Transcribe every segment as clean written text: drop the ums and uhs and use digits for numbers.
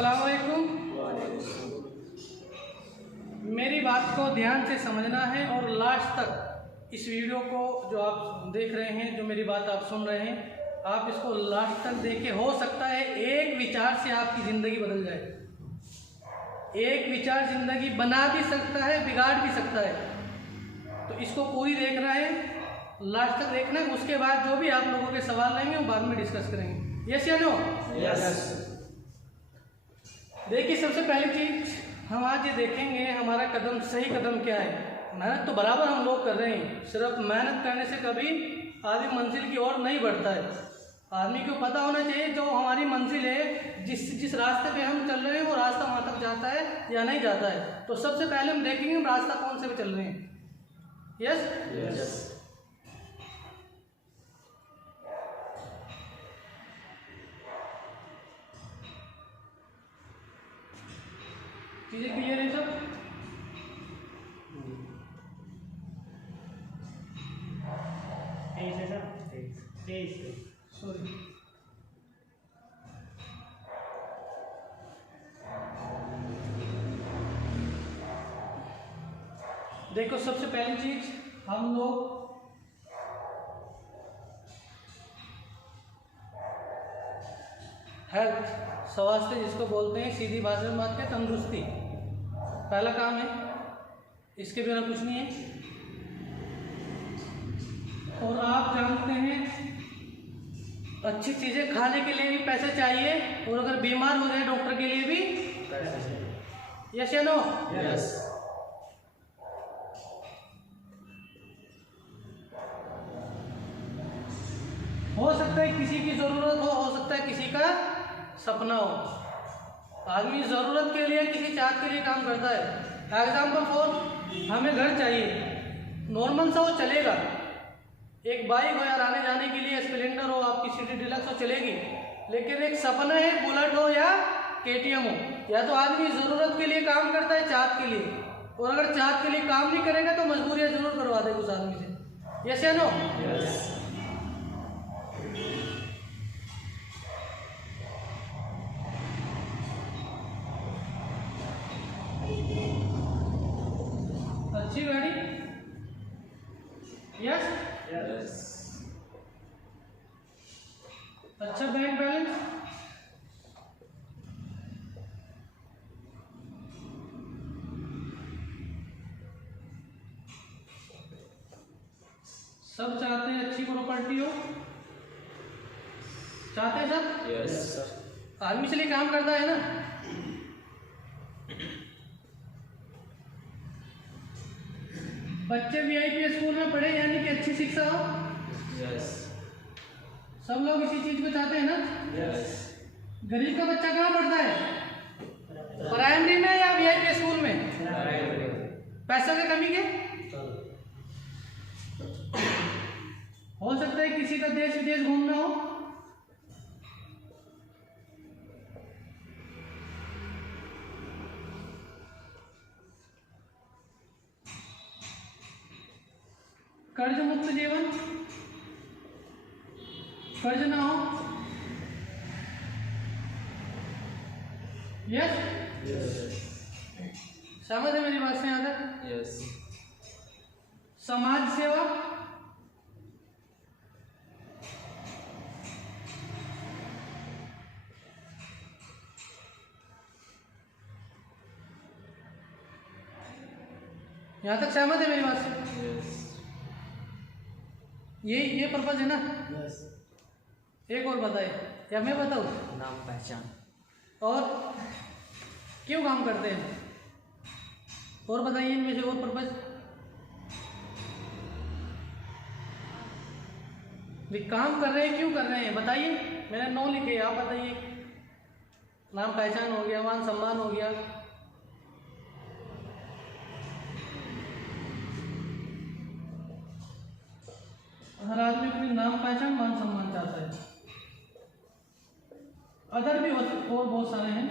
अस्सलाम वालेकुम। मेरी बात को ध्यान से समझना है और लास्ट तक इस वीडियो को जो आप देख रहे हैं, जो मेरी बात आप सुन रहे हैं, आप इसको लास्ट तक देखें। हो सकता है एक विचार से आपकी ज़िंदगी बदल जाए। एक विचार ज़िंदगी बना भी सकता है, बिगाड़ भी सकता है। तो इसको पूरी देखना है, लास्ट तक देखना है। उसके बाद जो भी आप लोगों के सवाल रहेंगे वो बाद में डिस्कस करेंगे। यस या नो? यस। देखिए, सबसे पहली चीज़ हम आज ये देखेंगे, हमारा कदम, सही कदम क्या है। मेहनत तो बराबर हम लोग कर रहे हैं, सिर्फ मेहनत करने से कभी आदमी मंजिल की ओर नहीं बढ़ता है। आदमी को पता होना चाहिए जो हमारी मंजिल है, जिस रास्ते पे हम चल रहे हैं वो रास्ता वहाँ तक जाता है या नहीं जाता है। तो सबसे पहले हम देखेंगे हम रास्ता कौन से पे चल रहे हैं। यस? यस। चीज़ें क्लियर है सब? सॉरी, देखो, सबसे पहली चीज हम लोग हेल्थ, स्वास्थ्य जिसको बोलते हैं, सीधी भाषा में बात करें, तंदुरुस्ती पहला काम है। इसके बिना कुछ नहीं है। और आप जानते हैं अच्छी चीज़ें खाने के लिए भी पैसे चाहिए, और अगर बीमार हो जाए डॉक्टर के लिए भी पैसे चाहिए। यस या नो? यस। हो सकता है किसी की ज़रूरत हो सकता है किसी का सपना हो। आदमी ज़रूरत के लिए, किसी चाहत के लिए काम करता है। एग्जाम्पल फॉर, हमें घर चाहिए, नॉर्मल सा वो चलेगा, एक बाइक हो या आने जाने के लिए स्प्लेंडर हो, आपकी सिटी डिलक्स हो, चलेगी। लेकिन एक सपना है, बुलेट हो या KTM हो। या तो आदमी ज़रूरत के लिए काम करता है, चाहत के लिए, और अगर चाहत के लिए काम नहीं करेगा तो मजबूरियाँ ज़रूर करवा देगा उस आदमी से। यस या नो? यस। अच्छी गाड़ी, यस? यस। अच्छा बैंक बैलेंस, सब चाहते हैं अच्छी प्रॉपर्टी हो, चाहते हैं सब? यस। आदमी इसलिए काम करता है ना। बच्चे VIP स्कूल में पढ़े, यानी कि अच्छी शिक्षा हो। यस। सब लोग इसी चीज को चाहते हैं ना। यस। गरीब का बच्चा कहाँ पढ़ता है? प्राइमरी में या VIP स्कूल में? पैसों की कमी के? हो सकता है किसी का देश विदेश घूमना हो, कर्ज मुक्त जीवन, कर्ज ना हो। यस? समझ है मेरी बात से यहाँ तक? यस। समाज सेवा, यहाँ तक सहमत है मेरी बात से? यस। ये पर्पज है ना। यस। एक और बताए या मैं बताऊँ? नाम पहचान। और क्यों काम करते हैं, और बताइए इनमें से और पर्पज। भी काम कर रहे हैं, क्यों कर रहे हैं बताइए। मैंने 9 लिखे, आप बताइए। नाम पहचान हो गया, मान सम्मान हो गया, हर आदमी अपनी नाम पहचान, मान सम्मान चाहता है। अदर भी और बहुत सारे हैं।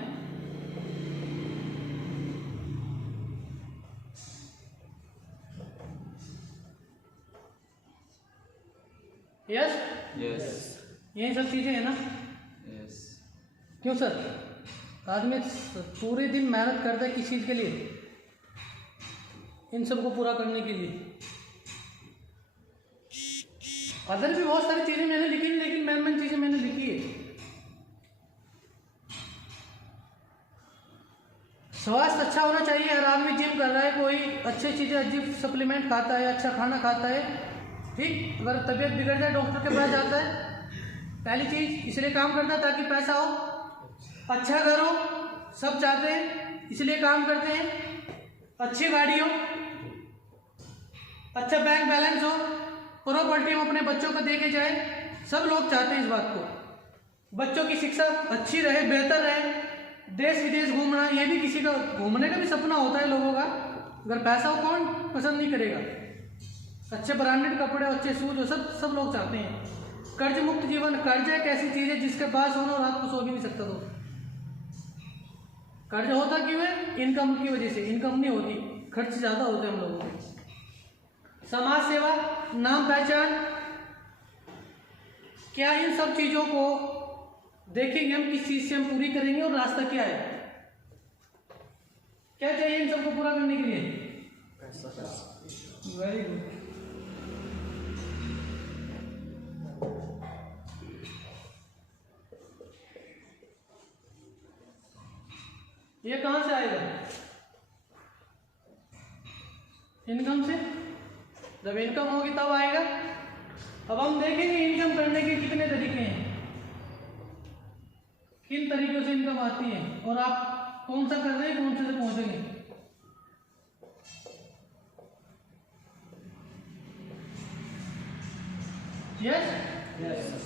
यस? यस। यही सब चीजें हैं ना। यस। क्यों सर? आदमी पूरे दिन मेहनत करता है किस चीज़ के लिए? इन सबको पूरा करने के लिए। अदर भी बहुत सारी चीज़ें मैंने लिखी, लेकिन मेन चीज़ें मैंने लिखी है। स्वास्थ्य अच्छा होना चाहिए। हर आदमी जिम कर रहा है, कोई अच्छी चीज़ें, अजीब सप्लीमेंट खाता है, अच्छा खाना खाता है, ठीक। अगर तबीयत बिगड़ जाए डॉक्टर के पास जाता है। पहली चीज़ इसलिए काम करता है ताकि पैसा हो, अच्छा घर हो, सब चाहते हैं इसलिए काम करते हैं। अच्छी गाड़ी हो, अच्छा बैंक बैलेंस हो, प्रॉपर्टी हम अपने बच्चों को दे के जाए, सब लोग चाहते हैं इस बात को। बच्चों की शिक्षा अच्छी रहे, बेहतर रहे, देश विदेश घूमना, ये भी किसी का घूमने का भी सपना होता है लोगों का। अगर पैसा हो कौन पसंद नहीं करेगा? अच्छे ब्रांडेड कपड़े, अच्छे शूज हो, सब लोग चाहते हैं। कर्ज मुक्त जीवन। कर्ज एक ऐसी चीज़ है जिसके पास हो ना रात को सो भी नहीं सकता। तो कर्ज होता क्यों है? इनकम की वजह से। इनकम नहीं होती, खर्च ज़्यादा होते हैं हम लोगों के। समाज सेवा, नाम पहचान, क्या इन सब चीज़ों को देखेंगे हम, किस चीज़ से हम पूरी करेंगे और रास्ता क्या है, क्या चाहिए इन सबको पूरा करने के लिए? Very good. ये कहाँ से आएगा? इनकम से। जब इनकम होगी तब आएगा। अब हम देखेंगे इनकम करने के कितने तरीके हैं, किन तरीकों से इनकम आती है, और आप कौन सा कर रहे हैं, कौन से पहुंचेंगे। Yes yes.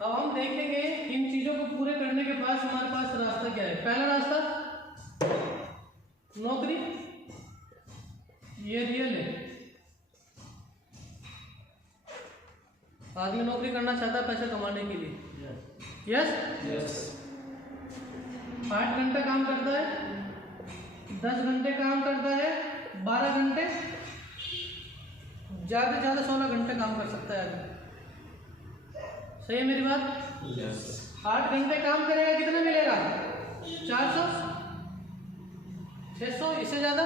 अब हम देखेंगे इन चीजों को पूरे करने के बाद हमारे पास रास्ता क्या है। पहला रास्ता नौकरी, ये रियल है। आदमी नौकरी करना चाहता है पैसा कमाने के लिए। Yes yes. 8 घंटे काम करता है, 10 घंटे काम करता है, 12 घंटे, ज़्यादा से ज़्यादा 16 घंटे काम कर सकता है आदमी। सही है मेरी बात? यस। 8 घंटे काम करेगा, कितना मिलेगा? 400, 600, इससे ज़्यादा।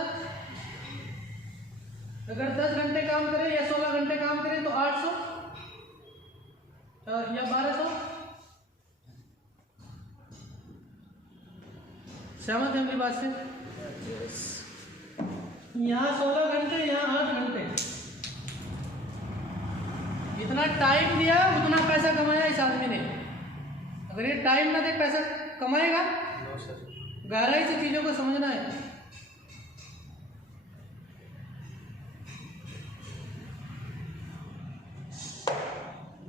अगर 10 घंटे काम करें या 16 घंटे काम करें तो 800 या 1200। सहमत है मेरी बात से? यस। यहाँ 16 घंटे, यहाँ 8 घंटे। जितना टाइम दिया उतना पैसा कमाया इस आदमी ने। अगर ये टाइम ना दे पैसा कमाएगा? गहराई से चीज़ों को समझना है।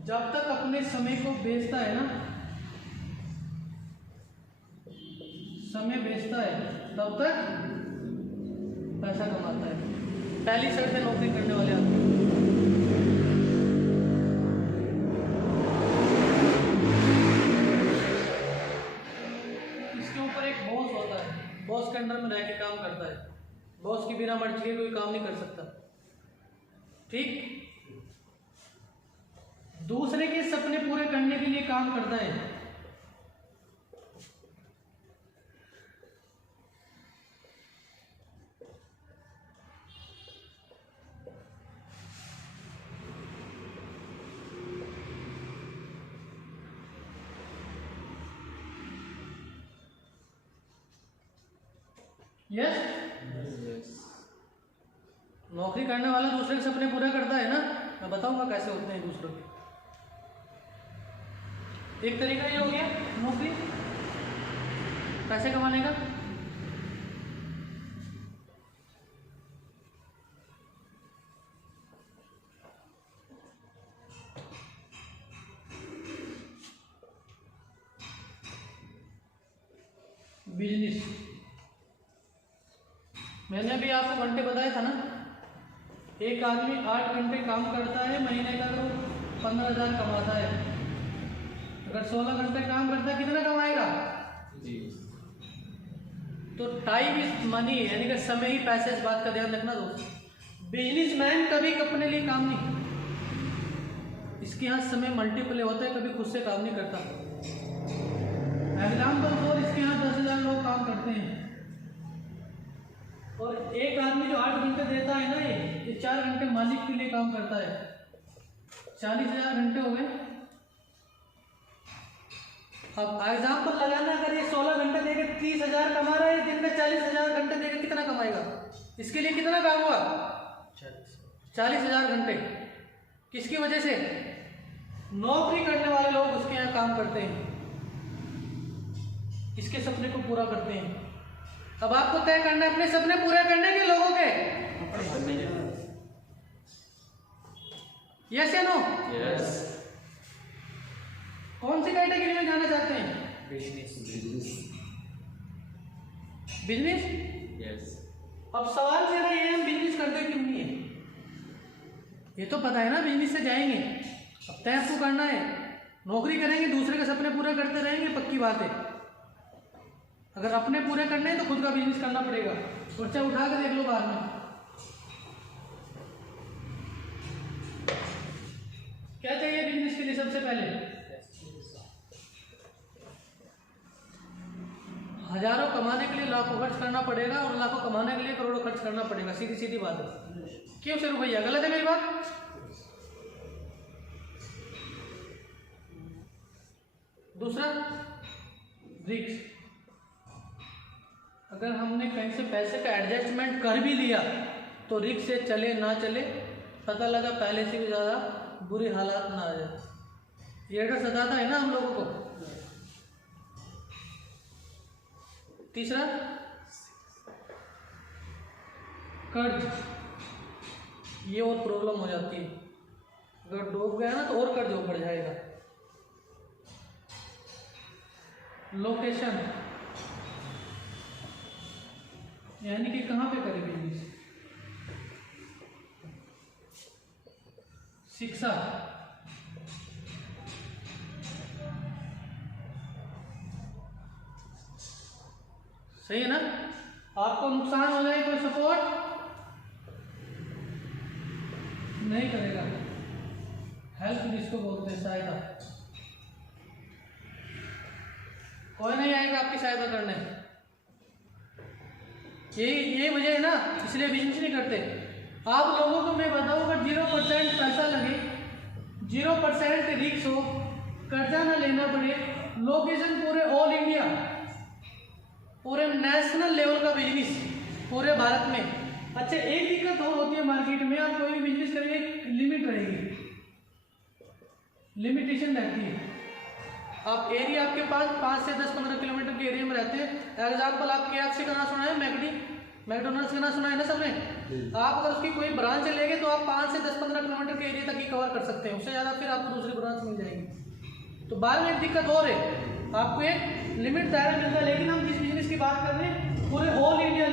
जब तक अपने समय को बेचता है ना, समय बेचता है, तब तक पैसा कमाता है। पहली शर्त है नौकरी करने वाले आदमी। इसके ऊपर एक बॉस होता है, बॉस के अंडर में रह के काम करता है। बॉस की बिना मर्जी के कोई काम नहीं कर सकता, ठीक। दूसरे के सपने पूरे करने के लिए काम करता है। Yes yes. नौकरी करने वाला दूसरे के सपने पूरे करता है ना। मैं बताऊंगा कैसे होते हैं दूसरों के। एक तरीका ये हो गया नौकरी पैसे कमाने का। बिजनेस, मैंने अभी आपको घंटे बताया था ना। एक आदमी 8 घंटे काम करता है, महीने का तो 15,000 कमाता है। अगर 16 घंटे काम करता है कितना कमाएगा? जी। तो टाइम इज मनी, यानी कि समय ही पैसे, इस बात का ध्यान रखना दोस्तों। बिजनेसमैन कभी अपने लिए काम नहीं, इसके यहाँ समय मल्टीप्लाई होता है, कभी खुद से काम नहीं करता। एग्जाम्पल फॉर, इसके यहाँ 10,000 लोग काम करते हैं और एक आदमी जो 8 घंटे देता है ना, ये 4 घंटे मालिक के लिए काम करता है। 40,000 घंटे हो गए। अब एग्जाम्पल लगाना, अगर ये 16 घंटे देके 30,000 कमा रहा है, दिन में 40,000 घंटे देके कितना कमाएगा? इसके लिए कितना काम हुआ? 40,000 घंटे। किसकी वजह से? नौकरी करने वाले लोग उसके यहाँ काम करते हैं, इसके सपने को पूरा करते हैं। अब आपको तय करना है अपने सपने पूरे करने के, लोगों के। यस या नो? यस। कौन सी कैटेगरी में जाना चाहते हैं? बिजनेस। यस। अब सवाल मेरा ये, हम बिजनेस करते क्यों नहीं है? ये तो पता है ना, बिजनेस से जाएंगे। अब तय आपको करना है, नौकरी करेंगे, दूसरे के सपने पूरे करते रहेंगे, पक्की बात है। अगर अपने पूरे करने हैं तो खुद का बिजनेस करना पड़ेगा। पर्चा उठा के देख लो बाद में। क्या चाहिए बिजनेस के लिए? सबसे पहले हजारों कमाने के लिए लाखों खर्च करना पड़ेगा, और लाखों कमाने के लिए करोड़ों खर्च करना पड़ेगा। सीधी सीधी बात है। क्यों शेरू भैया, गलत है मेरी बात? दूसरा, रिस्क। अगर हमने कहीं से पैसे का एडजस्टमेंट कर भी लिया तो रिस्क से चले ना चले, पता लगा पहले से भी ज़्यादा बुरी हालात ना आ जाए। ये डर सताता है ना हम लोगों को। तीसरा, कर्ज। ये और प्रॉब्लम हो जाती है, अगर डूब गया ना तो और कर्ज बढ़ जाएगा। लोकेशन, यानी कि कहाँ पे करें बिजनेस। शिक्षा, सही है ना? आपको नुकसान हो जाए कोई सपोर्ट नहीं करेगा। हेल्प जिसको बोलते हैं, सहायता, कोई नहीं आएगा आपकी सहायता करने। ये वजह है ना, इसलिए बिजनेस नहीं करते। आप लोगों को मैं बताऊँ, अगर 0% पैसा लगे, 0% रिस्क हो, कर्जा ना लेना पड़े, लोकेशन पूरे ऑल इंडिया, पूरे नेशनल लेवल का बिजनेस पूरे भारत में। अच्छा, एक दिक्कत और होती है मार्केट में, आप कोई भी बिजनेस करेंगे, लिमिट रहेगी, लिमिटेशन रहती है। आप एरिया, आपके पास 5 से 10-15 किलोमीटर के एरिया में रहते हैं। एग्जाम्पल, आप KFC का नाम सुना है, मैकडोनल्ड्स का नाम सुना है ना सबने? आप अगर उसकी कोई ब्रांच लेंगे तो आप 5 से 10-15 किलोमीटर के एरिया तक ही कवर कर सकते हैं, उससे ज़्यादा फिर आपको दूसरी ब्रांच मिल जाएगी। तो बाद में एक दिक्कत और है, आपको एक लिमिट दायरा मिलता है। लेकिन हम जिस बिजनेस की बात कर रहे हैं, पूरे ऑल इंडिया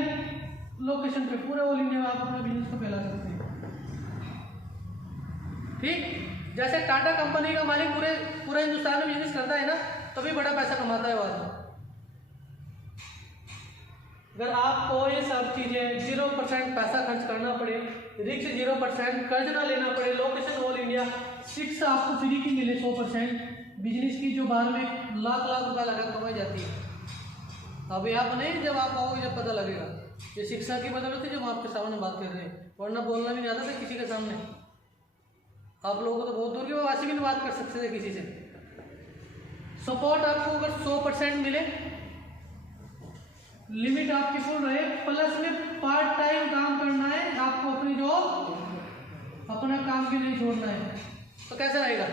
लोकेशन पे, पूरे ऑल इंडिया में आप अपने बिजनेस को फैला सकते हैं। ठीक, जैसे टाटा कंपनी का मालिक पूरे हिंदुस्तान में बिजनेस करता है ना, तभी बड़ा पैसा कमाता है बाद में। अगर आपको ये सब चीज़ें 0% पैसा खर्च करना पड़े, रिस्क 0%, कर्ज ना लेना पड़े, लोकेशन ऑल इंडिया, शिक्षा आपको फ्री की मिले 100%, बिजनेस की जो बाहर में लाख रुपया लगा कमाई जाती है। अभी आप नहीं, जब आप आओगे जब पता लगेगा। ये शिक्षा की बदौलत है जब आपके सामने बात कर रहे हैं, वरना बोलना भी नहीं आता था किसी के सामने। आप लोगों को तो बहुत दूर की वासी भी नहीं बात कर सकते थे किसी से। सपोर्ट आपको अगर 100% मिले, लिमिट आपकी फुल रहे, प्लस में पार्ट टाइम काम करना है आपको, अपनी जॉब, अपना काम भी नहीं छोड़ना है, तो कैसा रहेगा?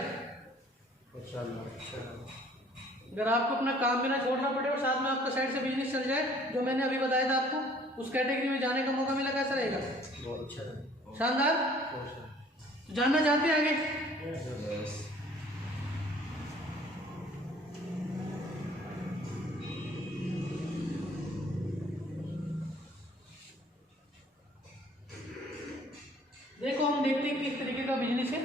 अगर आपको अपना काम भी ना छोड़ना पड़े और साथ में आपका साइड से बिजनेस चल जाए, जो मैंने अभी बताया था आपको, उस कैटेगरी में जाने का मौका मिला, कैसा रहेगा? बहुत अच्छा, शानदार। जानना चाहते हैं आगे? देखो, हम देखते हैं किस तरीके का बिजनेस है,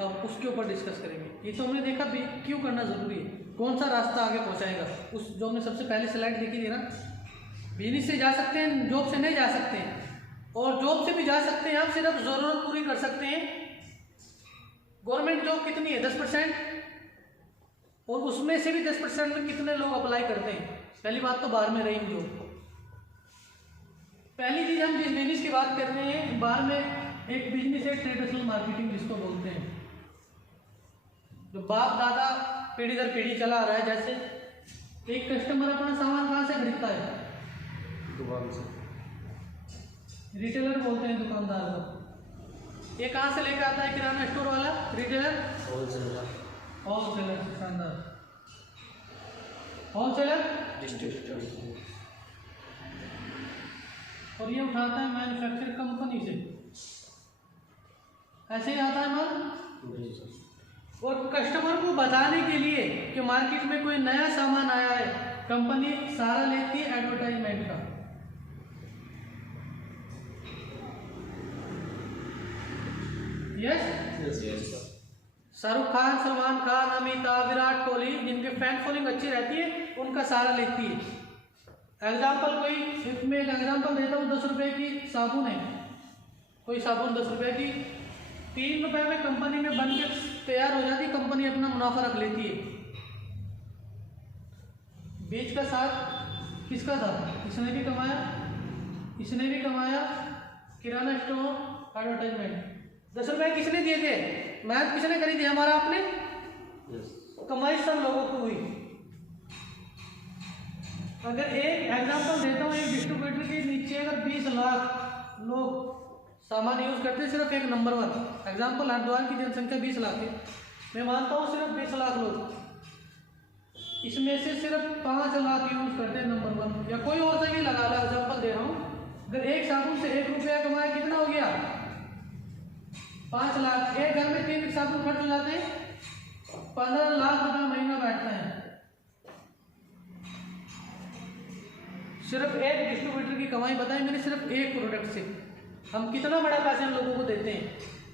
अब उसके ऊपर डिस्कस करेंगे। ये तो हमने देखा क्यों करना जरूरी है, कौन सा रास्ता आगे पहुंचाएगा। उस जो हमने सबसे पहले स्लाइड देखी थी ना, बिजनेस से जा सकते हैं, जॉब से नहीं जा सकते हैं, और जॉब से भी जा सकते हैं आप, सिर्फ ज़रूरत पूरी कर सकते हैं। गवर्नमेंट जॉब कितनी है? 10%, और उसमें से भी 10% में कितने लोग अप्लाई करते हैं? पहली बात तो बाहर में रही जॉब। पहली चीज़, हम जिस बिजनेस की बात कर रहे हैं, बाहर में एक बिजनेस है ट्रेडिशनल मार्केटिंग जिसको बोलते हैं, जो बाप दादा पीढ़ी दर पीढ़ी चला आ रहा है। जैसे एक कस्टमर अपना सामान कहाँ से खरीदता है? दुकान से। रिटेलर बोलते हैं दुकानदार को। ये कहाँ से लेकर आता है? किराना स्टोर वाला, रिटेलर, होलसेलर, होलसेलर, शानदार, होलसेलर, डिस्ट्रीब्यूटर, और ये उठाता है मैन्युफैक्चर कंपनी से। ऐसे ही आता है माल। और कस्टमर को बताने के लिए कि मार्केट में कोई नया सामान आया है, कंपनी सारा लेती है एडवर्टाइजमेंट का। यस, शाहरुख खान, सलमान खान, अमिताभ, विराट कोहली, जिनके फैन फॉलोइंग अच्छी रहती है, उनका सारा लेती है। एग्जाम्पल कोई, इसमें एक एग्जाम्पल देता हूँ, 10 रुपए की साबुन है, कोई साबुन 10 रुपए की, 3 रुपए में कंपनी में बन के तैयार हो जाती, कंपनी अपना मुनाफा रख लेती है। बीच का साथ किसका था? इसने भी कमाया, इसने भी कमाया, किराना स्टोर, एडवर्टाइजमेंट। 10 रुपए किसने दिए थे? मैथ किसने करी थी? हमारा आपने। कमाई सब लोगों को हुई। अगर एक एग्जांपल देता हूँ, एक डिस्ट्रीब्यूटर के नीचे अगर 20 लाख लोग सामान यूज करते हैं, सिर्फ एक नंबर 1 एग्जांपल, हरिद्वार की जनसंख्या 20 लाख है, मैं मानता हूँ सिर्फ 20 लाख लोग, इसमें से सिर्फ 5 लाख यूज करते हैं नंबर 1, या कोई और सा भी लगा लो, एग्जांपल दे रहा हूँ। अगर एक साबुन से 1 रुपया कमाया, कितना हो गया? 5 लाख। एक घर में 3 साबुन खर्च हो जाते हैं, 15 लाख रुपया महीना बैठता है। सिर्फ एक डिस्ट्रीब्यूटर की कमाई बताई मैंने, सिर्फ एक प्रोडक्ट से हम कितना बड़ा पैसा हम लोगों को देते हैं।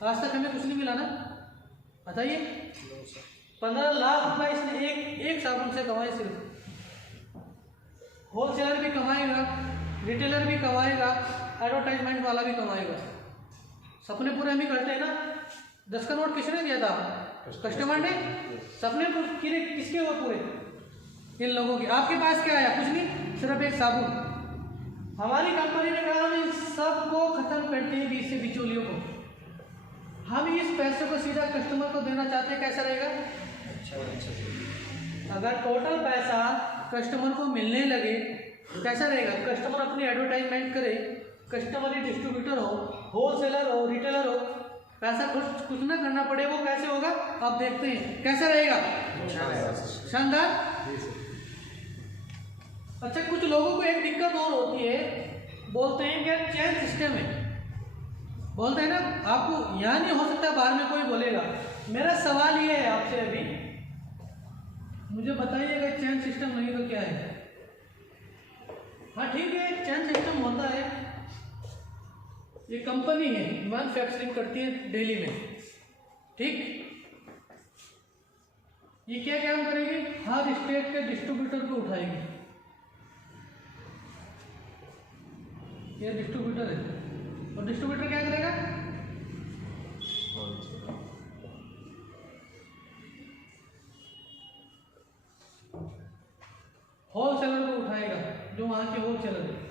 आज तक हमें कुछ नहीं मिला ना, बताइए। 15 लाख रुपया इसने एक साबुन से कमाए। सिर्फ होलसेलर भी कमाएगा, रिटेलर भी कमाएगा, एडवर्टाइजमेंट वाला भी कमाएगा। सपने पूरे हम ही करते हैं ना। 10 का नोट किसने दिया था? कस्टमर ने। सपने किसके वो पूरे? इन लोगों के। आपके पास क्या आया? कुछ नहीं, सिर्फ एक साबुन। हमारी कंपनी ने कहा हम इन सबको खत्म करते हैं, बीच से बिचौलियों को। हम इस पैसे को सीधा कस्टमर को देना चाहते हैं। कैसा रहेगा? अगर टोटल पैसा कस्टमर को मिलने लगे, कैसा रहेगा? कस्टमर अपनी एडवर्टाइजमेंट करे, कस्टमर ही डिस्ट्रीब्यूटर हो, होलसेलर हो, रिटेलर हो, पैसा कुछ ना करना पड़े। वो कैसे होगा आप देखते हैं। कैसा रहेगा? शानदार। अच्छा, कुछ लोगों को एक दिक्कत और होती है, बोलते हैं कि चेन सिस्टम है, बोलते हैं ना। आपको यहाँ नहीं हो सकता, बाहर में कोई बोलेगा। मेरा सवाल ये है आपसे अभी, मुझे बताइएगा चेन सिस्टम नहीं तो क्या है? हाँ ठीक है, चेन सिस्टम होता है, ये कंपनी है, मैन्युफैक्चरिंग करती है दिल्ली में, ठीक। ये क्या काम करेगी? हर स्टेट के डिस्ट्रीब्यूटर को उठाएगी। ये डिस्ट्रीब्यूटर है, और डिस्ट्रीब्यूटर क्या करेगा? होलसेलर को उठाएगा, जो वहां के होलसेलर है।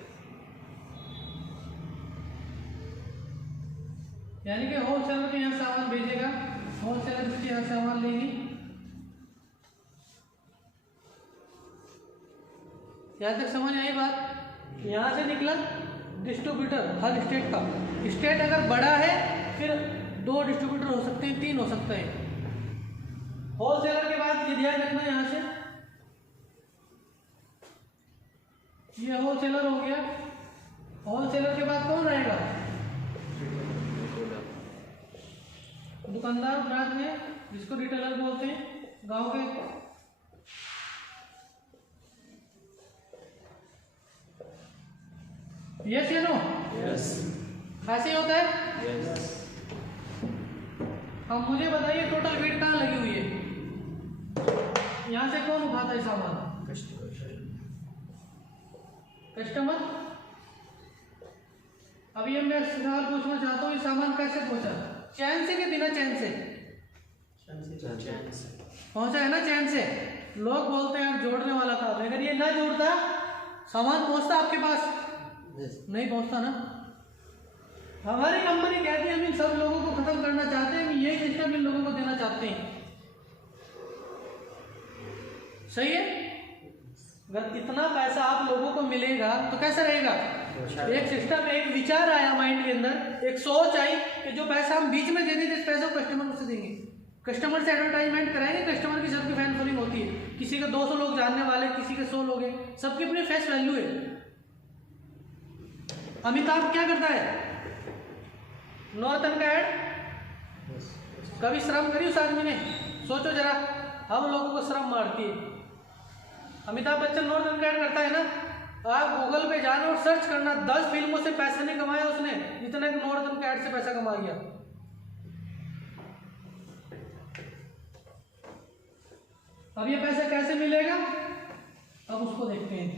यानी कि होलसेलर के यहाँ सामान भेजेगा, होलसेलर के यहाँ सामान लेगी। यहाँ तक समझ आई बात? यहाँ से निकला डिस्ट्रीब्यूटर हर स्टेट का। स्टेट अगर बड़ा है फिर 2 डिस्ट्रीब्यूटर हो सकते हैं, 3 हो सकते हैं। होलसेलर के बाद ये ध्यान रखना, यहाँ से ये होलसेलर हो गया। होलसेलर के बाद कौन रहेगा? दुकानदार ब्रांच में, जिसको रिटेलर बोलते हैं, गांव के। यस या नो? यस। ऐसे ही होता है। यस। अब मुझे बताइए टोटल भीड़ कहाँ लगी हुई है? यहाँ से कौन उठाता है सामान? कस्टमर। अब ये मैं सवाल पूछना चाहता हूँ, ये सामान कैसे पहुंचा? चैन से कि बिना चैन से? चैन से पहुंचा है ना, चैन से। लोग बोलते हैं जोड़ने वाला काम है, अगर ये ना जोड़ता सामान पहुंचता आपके पास? नहीं पहुंचता ना। हमारी कंपनी कहती है हम इन सब लोगों को खत्म करना चाहते हैं, हम यही सिस्टम इन लोगों को देना चाहते हैं। सही है। अगर इतना पैसा आप लोगों को मिलेगा तो कैसा रहेगा? एक सिस्टम, एक विचार आया माइंड के अंदर, एक सोच आई कि जो पैसा हम बीच में दे देंगे इस पैसे को कस्टमर को से देंगे, कस्टमर से एडवर्टाइजमेंट कराएंगे। कस्टमर की सबकी फैन फॉलोइंग होती है, किसी के 200 लोग जानने वाले, किसी के 100 लोग हैं, सबकी अपनी फेस वैल्यू है। अमिताभ क्या करता है? नॉर्थन का एड। कभी श्रम करी उस आदमी ने? सोचो जरा, हम लोगों को श्रम मारती है। अमिताभ बच्चन नॉर्थन का एड करता है ना, आप गूगल पे जाना और सर्च करना, 10 फिल्मों से पैसा नहीं कमाया उसने जितना कि नॉर्थन का एड से पैसा कमा गया। अब ये पैसा कैसे मिलेगा? अब उसको देखते हैं।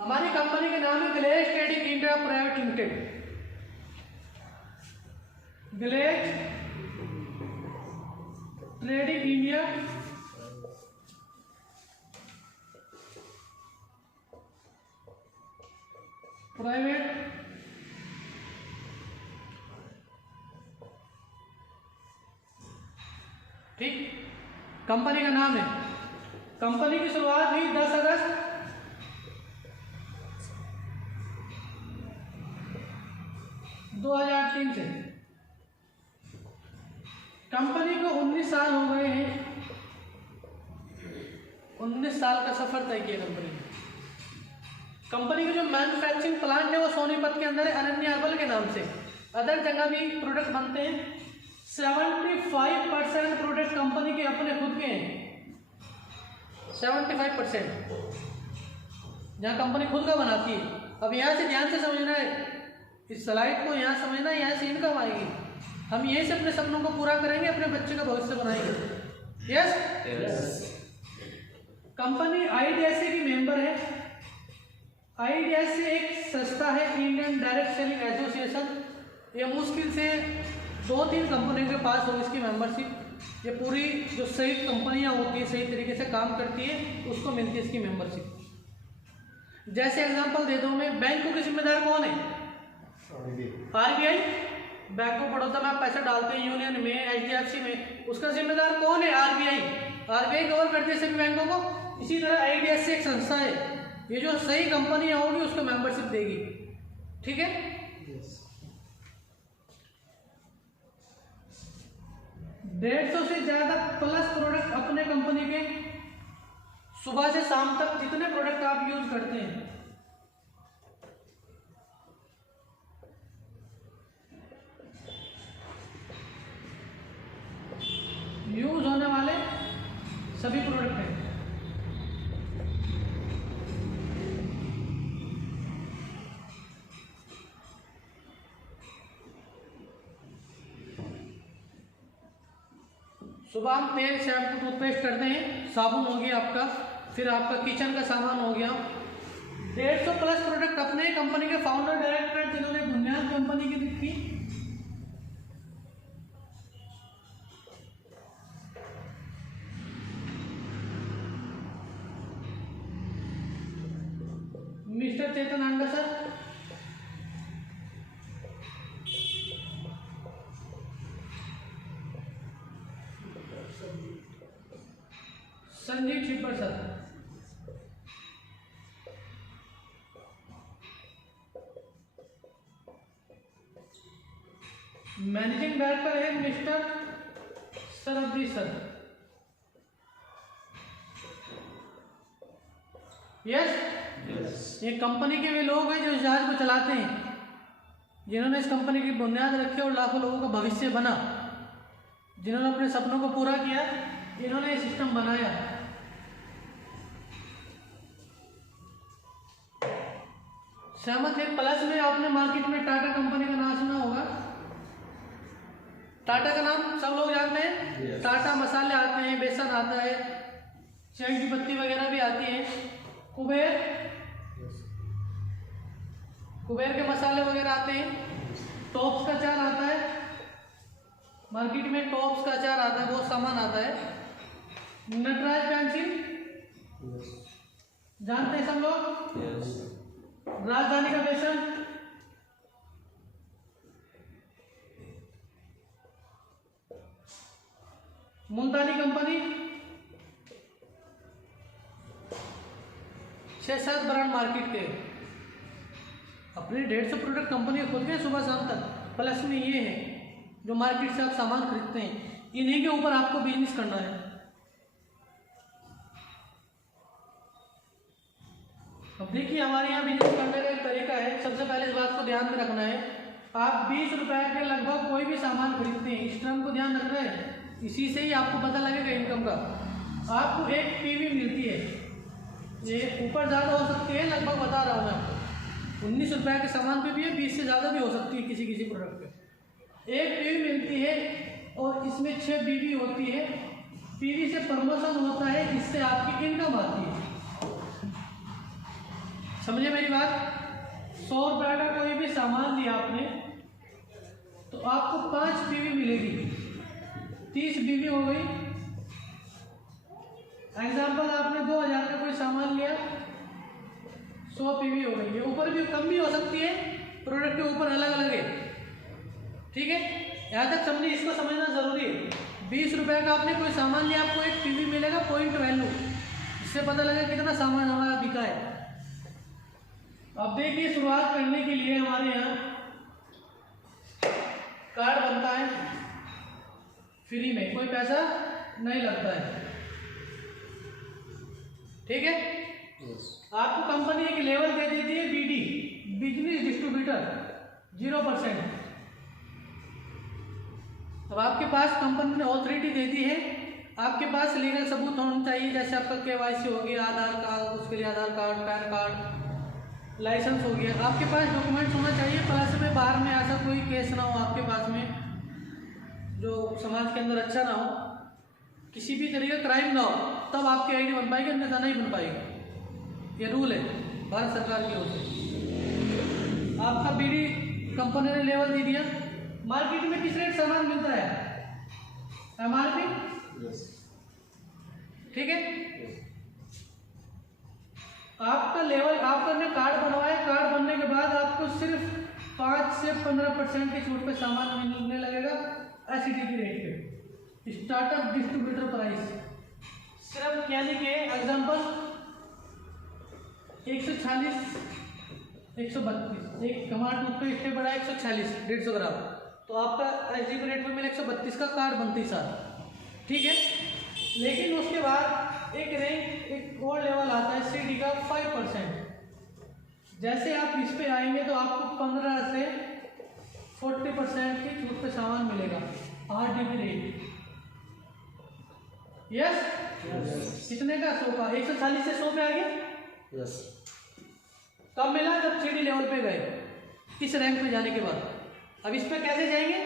हमारी कंपनी के नाम है Glaze trading India private limited. Glaze trading India private ठीक, कंपनी का नाम है। कंपनी की शुरुआत हुई 10 अगस्त 2003 से। कंपनी को 19 साल हो गए हैं। 19 साल का सफर तय किया कंपनी ने। कंपनी का जो मैन्युफैक्चरिंग प्लांट है वो सोनीपत के अंदर है, अनन्या हर्बल के नाम से। अदर जगह भी प्रोडक्ट बनते हैं। 75% प्रोडक्ट कंपनी के अपने खुद के हैं। 75% जहाँ कंपनी खुद का बनाती है। अब यहाँ से ध्यान से समझना है, इस स्लाइड को यहाँ समझना है, यहाँ से इनकम आएगी। हम यही से अपने सपनों को पूरा करेंगे, अपने बच्चे का भविष्य बनाएंगे। यस। कंपनी IDSA की मेंबर है। IDSA एक संस्था है, इंडियन डायरेक्ट सेलिंग एसोसिएशन। ये मुश्किल से 2-3 कंपनियों के पास हो इसकी मेंबरशिप। ये पूरी जो सही कंपनियां होती है, सही तरीके से काम करती है, उसको मिलती है इसकी मेंबरशिप। जैसे एग्जांपल दे दूं मैं, बैंकों के जिम्मेदार कौन है? RBI। बैंक ऑफ बड़ौदा में आप पैसा डालते हैं, यूनियन में, HDFC में, उसका जिम्मेदार कौन है? RBI। RBI कवर करती है सभी बैंकों को। इसी तरह IDSA एक संस्था है, ये जो सही कंपनियां होगी उसको मेंबरशिप देगी। ठीक है। 150 से ज्यादा प्लस प्रोडक्ट अपने कंपनी के, सुबह से शाम तक जितने प्रोडक्ट आप यूज करते हैं, यूज होने वाले सभी प्रोडक्ट हैं। सुबह हम तेल, शैम्पू, टूथपेस्ट करते हैं, साबुन हो गया आपका, फिर आपका किचन का सामान हो गया। 150 प्लस प्रोडक्ट अपने कंपनी के फाउंडर डायरेक्टर जिन्होंने बुनियाद कंपनी की थी, mister Chetan Anda sir. Sanjeev Chhibber sir. Managing director है मिस्टर सरब्जी सर। यस। ये कंपनी के वे लोग हैं जो इस जहाज को चलाते हैं, जिन्होंने इस कंपनी की बुनियाद रखी और लाखों लोगों का भविष्य बना, जिन्होंने अपने सपनों को पूरा किया, जिन्होंने ये सिस्टम बनाया। सहमत है। प्लस में आपने मार्केट में टाटा कंपनी का नाम सुना होगा। टाटा का नाम सब लोग जानते हैं। टाटा मसाले आते हैं, बेसन आता है, चाय की पत्ती वगैरह भी आती है। कुबेर कुबेर के मसाले वगैरह आते हैं, टॉप्स का अचार आता है मार्केट में, टॉप्स का अचार आता है, बहुत सामान आता है। नटराज पेंसिल जानते हैं सब लोग, राजधानी का बेसन, मुल्तानी कंपनी, 6-7 ब्रांड मार्केट के, अपने 150 प्रोडक्ट कंपनी खुद के सुबह शाम तक। प्लस में ये है जो मार्केट से आप सामान खरीदते हैं, इन्हीं के ऊपर आपको बिजनेस करना है। अब देखिए हमारे यहाँ बिजनेस करने का एक तरीका है। सबसे पहले इस बात को ध्यान में रखना है, आप 20 रुपए के लगभग कोई भी सामान खरीदते हैं, इस टर्म को ध्यान रखना है, इसी से ही आपको पता लगेगा इनकम का। आपको एक पीवी मिलती है, ये ऊपर ज़्यादा हो सकती है, लगभग बता रहा हूँ मैं आपको, 19 रुपए के सामान पे भी है, 20 से ज़्यादा भी हो सकती है किसी किसी प्रोडक्ट पे। एक पीवी मिलती है और इसमें 6 बीवी होती है। पीवी से प्रमोशन होता है, इससे आपकी इनकम आती है। समझे मेरी बात? 100 रुपए का कोई भी सामान लिया आपने तो आपको 5 बीवी मिलेगी, 30 बीवी हो गई। एग्जाम्पल आपने 2000 का कोई सामान लिया, 100 पीवी हो गई। ये ऊपर भी कम भी हो सकती है, प्रोडक्ट के ऊपर अलग अलग है, ठीक है। यहाँ तक समझिए, इसको समझना जरूरी है। 20 रुपए का आपने कोई सामान लिया, आपको एक पीवी मिलेगा, पॉइंट वैल्यू, इससे पता लगेगा कितना सामान हमारा बिका है। अब देखिए, शुरुआत करने के लिए हमारे यहाँ कार्ड बनता है फ्री में, कोई पैसा नहीं लगता है, ठीक है। आपको कंपनी एक लेवल दे देती है बीडी, बिजनेस डिस्ट्रीब्यूटर, 0%। अब आपके पास कंपनी ने ऑथोरिटी दे दी है, आपके पास लीगल सबूत होना चाहिए, जैसे आपका केवाईसी हो गया, आधार कार्ड, उसके लिए आधार कार्ड, पैन कार्ड, लाइसेंस हो गया, आपके पास डॉक्यूमेंट्स होना चाहिए। प्लस में बाहर में ऐसा कोई केस ना हो आपके पास में जो समाज के अंदर अच्छा ना हो, किसी भी तरीके का क्राइम ना हो, तब आपकी आईडी बन पाएगी, अन्यथा नहीं बन पाएगी। ये रूल है भारत सरकार की ओर से। आपका बीडी कंपनी ने लेवल दे दिया। मार्केट में किस रेट सामान मिलता है? एमआरपी, ठीक है। आपका लेवल, आपने कार्ड बनवाया, कार्ड बनने के बाद आपको सिर्फ 5 से 15% की छूट पे सामान मिलने लगेगा एसटीटी रेट पे, स्टार्टअप डिस्ट्रीब्यूटर प्राइस सिर्फ, यानी कि एग्जांपल 140, 132, एक टमाटर टूथपेस्ट है बड़ा 146, 150 ग्राम, तो आपका एसटीटी रेट पे मिले 132 का कार्ड बनती है साथ, ठीक है। लेकिन उसके बाद एक रैंक, एक और लेवल आता है सीडी का 5%। जैसे आप इस पे आएंगे तो आपको 15 से 40% की छूट पे सामान मिलेगा, आरडीपी रेट। यस, कितने का? 100 का, 140 से 100 पे आ गया। यस, कब मिला? जब सीडी लेवल पे गए, किस रैंक पे जाने के बाद। अब इस पे कैसे जाएंगे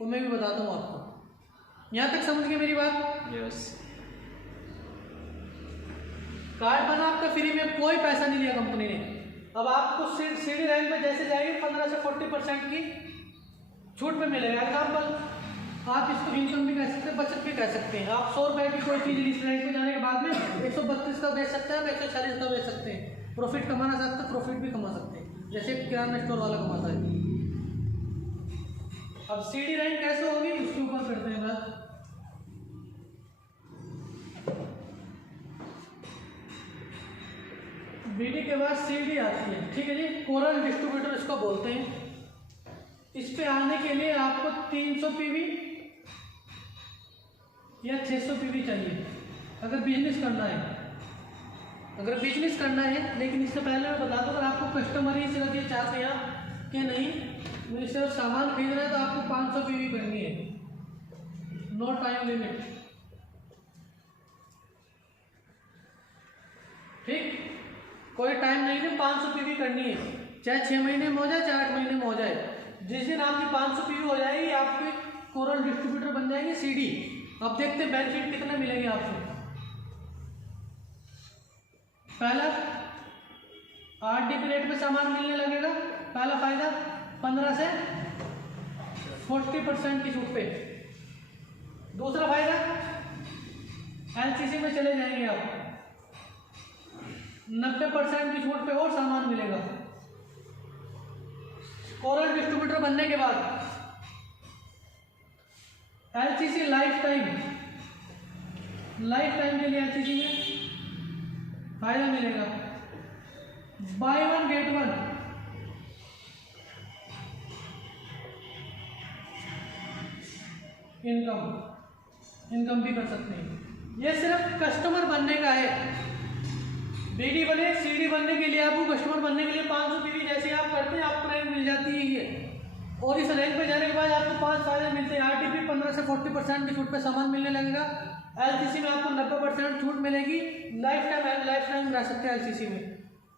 वो मैं भी बताता हूँ आपको। यहाँ तक समझ गए मेरी बात? यस। कार्ड बना आपका फ्री में, कोई पैसा नहीं लिया कंपनी ने। अब आपको सीडी रैंक पे जैसे जाएंगे 15 से 40% की छूट पे मिलेगा। एग्जाम्पल, आप इसको इनकम भी कह सकते हैं, बचत भी कह सकते हैं। आप 100 रुपए की कोई चीज़ इस रैंक पे जाने के बाद में 132 का बेच सकते हैं, 140 का बेच सकते हैं। प्रॉफिट कमाना चाहते हैं, प्रॉफिट भी कमा सकते हैं, जैसे किराना स्टोर वाला कमाता है। अब सीडी रैंक कैसे होगी उसके ऊपर करते हैं बात। बीडी के बाद सीडी आती है, ठीक है जी, कोरल डिस्ट्रीब्यूटर इसको बोलते हैं। इस पे आने के लिए आपको 300 पीवी या 600 पीवी चाहिए अगर बिजनेस करना है। अगर बिजनेस करना है, लेकिन इससे पहले मैं बता दूं, अगर आपको कस्टमर ही सिर्फ ये चाहते हैं कि नहीं मुझे सिर्फ सामान खरीदना है, तो आपको 500 पीवी करनी है, नो टाइम लिमिट, ठीक। कोई टाइम नहीं है, 500 पीवी करनी है, चाहे 6 महीने में हो जाए, चाहे 8 महीने में हो जाए। जिस दिन आपकी 500 पीवी हो जाएगी, आपकी कोरल डिस्ट्रीब्यूटर बन जाएंगे सीडी। अब देखते हैं बेनिफिट कितने मिलेंगे आपको। पहला, 8 रेट में सामान मिलने लगेगा, पहला फायदा। 15 से 40% की छूट पे। दूसरा फायदा, एलसीसी में चले जाएंगे आप, 90% की छूट पे और सामान मिलेगा। कोरल डिस्ट्रीब्यूटर बनने के बाद एलसीसी लाइफ टाइम के लिए एलसीसी में फायदा मिलेगा। बाय 1 गेट 1, इनकम भी कर सकते हैं। ये सिर्फ कस्टमर बनने का है। बीडी बने, सीडी बनने के लिए आपको, कस्टमर बनने के लिए 500 पीवी जैसे आप करते हैं आपको रैंक मिल जाती है ये। और इस रैंक पे जाने के बाद आपको 5 फायदे मिलते हैं। आरटीपी 15 से 40% की छूट पे सामान मिलने लगेगा। एलसीसी में आपको 90% छूट मिलेगी। लाइफ टाइम रह सकते हैं एलसीसी में।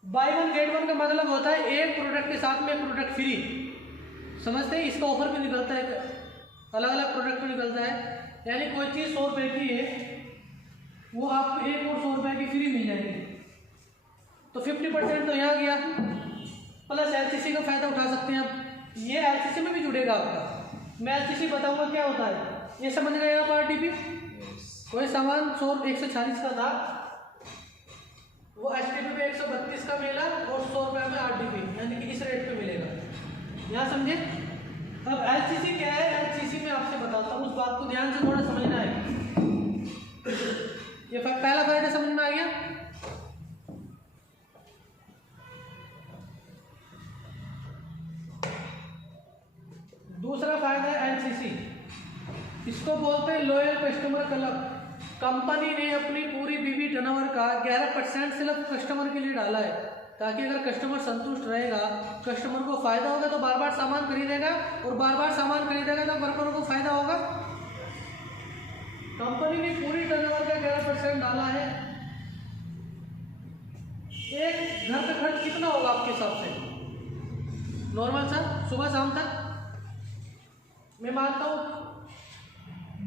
बाय 1 गेट 1 का मतलब होता है एक प्रोडक्ट के साथ में एक प्रोडक्ट फ्री। समझते हैं? इसका ऑफर भी निकलता है, अलग अलग प्रोडक्ट में निकलता है। यानी कोई चीज़ 100 रुपये की है, वो आपको एक और 100 रुपये की फ्री मिल जाएगी। तो 50% तो यहाँ गया, प्लस एलसीसी का फायदा उठा सकते हैं आप। ये एलसीसी में भी जुड़ेगा आपका। मैं एलसीसी बताऊंगा क्या होता है, ये समझ गए आप। आरटीपी कोई सामान 140 का था, वो एचटीपी पे 132 का मिला और 100 रुपये में आरटीपी, यानी कि इस रेट पे मिलेगा। यहाँ समझे? अब एलसीसी क्या है, एलसीसी में आपसे बताता हूँ, उस बात को ध्यान से थोड़ा समझना है। ये पहला फायदा समझ में आ गया। दूसरा फायदा है एलसीसी, इसको बोलते हैं लॉयल कस्टमर क्लब। कंपनी ने अपनी पूरी बीवी टर्नओवर का 11% सिर्फ कस्टमर के लिए डाला है, ताकि अगर कस्टमर संतुष्ट रहेगा, कस्टमर को फायदा होगा तो बार बार सामान खरीदेगा, और बार बार सामान खरीदेगा तो वर्करों को फायदा होगा। कंपनी ने पूरी टर्नओवर का 11% डाला है। एक घर का खर्च कितना होगा आपके हिसाब से नॉर्मल सा, सुबह शाम तक? मैं मानता हूँ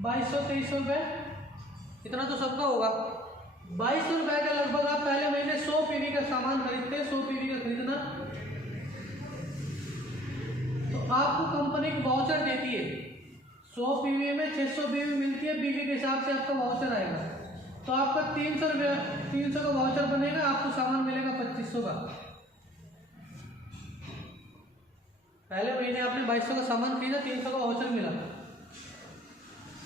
2200-2300 रुपये, इतना तो सबका होगा। 2200 रुपये का लगभग आप पहले महीने 100 पीवी का सामान खरीदते हैं। 100 पीवी का खरीदना तो आपको कंपनी को वाउचर देती है। 100 पीवी में 600 पीवी मिलती है, पीवी के हिसाब से आपका वाउचर आएगा। तो आपका 300 का वाउचर बनेगा, आपको सामान मिलेगा 2500 का। पहले महीने आपने 2200 का सामान खरीदा, 300 का वाउचर मिला।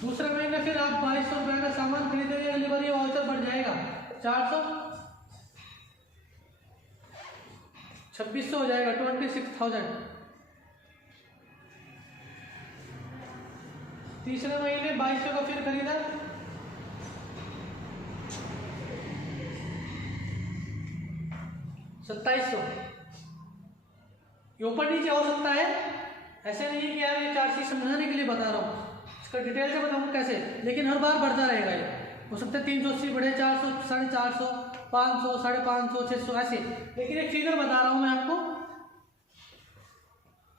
दूसरे महीने फिर आप 2200 रुपये का सामान खरीदेंगे, अगली बार ये वाउचर बढ़ जाएगा 400, 2600 हो जाएगा, 26,000। तीसरे महीने 2200 का फिर खरीदा, 2700। ये ऊपर नीचे हो सकता है, ऐसे नहीं है कि यार ये 4 चीज समझाने के लिए बता रहा हूँ, इसका डिटेल से बताऊँ कैसे, लेकिन हर बार बढ़ता रहेगा। ये हो सकता है 380 बढ़े, 400, 450, 500, 550, 600 ऐसे, लेकिन एक फिगर बता रहा हूँ मैं आपको।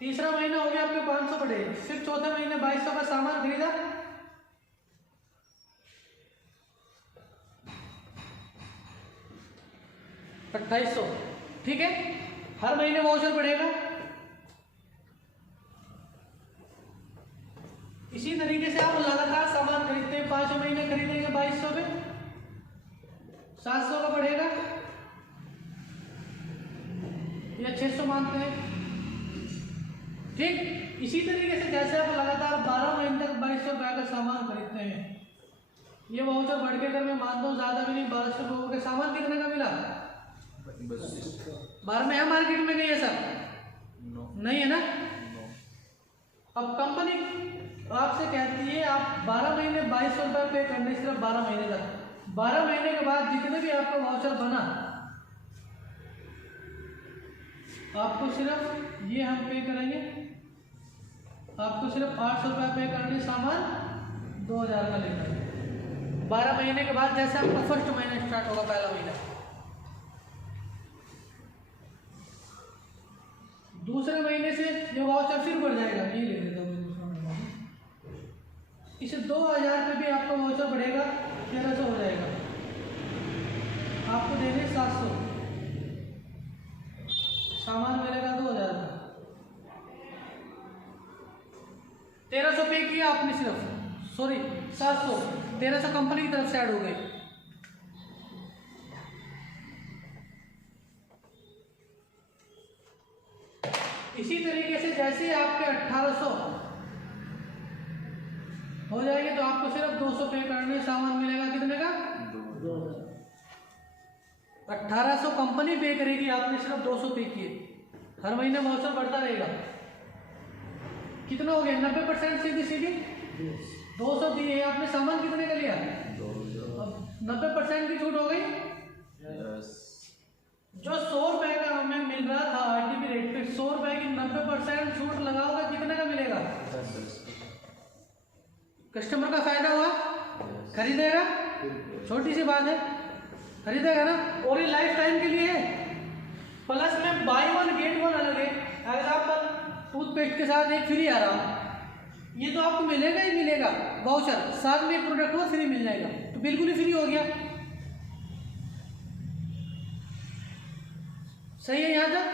तीसरा महीना हो गया आपके 500 बढ़े, फिर चौथे महीने 2200 का सामान खरीदा, $2800। ठीक है, हर महीने वाउचर बढ़ेगा। इसी तरीके से आप लगातार सामान खरीदते हैं, 5 महीने खरीदेंगे 2200 पे, 700 का बढ़ेगा या 600 मानते हैं। ठीक, इसी तरीके से जैसे आप लगातार 12 महीने तक 2200 रुपये का सामान खरीदते हैं, ये वाउचर बढ़ के, अगर मैं मानता हूँ ज्यादा भी नहीं, 1200 रुपये का सामान कितने का मिला? 12 में है, मार्केट में नहीं है सर, नहीं है ना। अब कंपनी आपसे कहती है आप 12 महीने 2200 रुपये पे करने, सिर्फ 12 महीने तक। 12 महीने के बाद जितने भी आपका वाउचर बना, आपको सिर्फ ये हम पे करेंगे, आपको सिर्फ 800 रुपये पे करने, सामान 2000 का लेकर। 12 महीने के बाद जैसे आपका फर्स्ट महीना स्टार्ट होगा, पहला महीना, दूसरे महीने से ये वाउचर फिर बढ़ जाएगा। ये ले लेता हूँ दूसरा महीना, इसे 2000 पे भी आपका वाउचर बढ़ेगा, 1300 हो जाएगा, आपको देने 700। सामान मिलेगा 2000 का। 1300 पे किया आपने सिर्फ, सॉरी 700, 1300 कंपनी की तरफ से ऐड हो गए। इसी तरीके से जैसे ही आपके 1800 हो जाएंगे तो आपको सिर्फ 200 पे करने, सामान मिलेगा कितने का? 1800 कंपनी पे करेगी, आपने सिर्फ 200 पे किए। हर महीने वाउचर बढ़ता रहेगा। कितना हो गया? 90% सीधी सीधी 200 दिए आपने, सामान कितने का लिया? 90% की छूट हो गई। जो 100 रुपए का हमें मिल रहा था आरटीपी रेट पे, 100 रुपए की 90% छूट लगाओगे कितने का मिलेगा? कस्टमर का फायदा हुआ, खरीदेगा, छोटी सी बात है, खरीदेगा ना। और ये लाइफ टाइम के लिए है। प्लस में बाई वन गेट वन अलग है। एग्जाम्पल टूथपेस्ट के साथ एक फ्री आ रहा, ये तो आपको मिलेगा ही मिलेगा वाउचर, साथ में एक प्रोडक्ट वो फ्री मिल जाएगा, तो बिल्कुल ही फ्री हो गया। सही है यहाँ तक?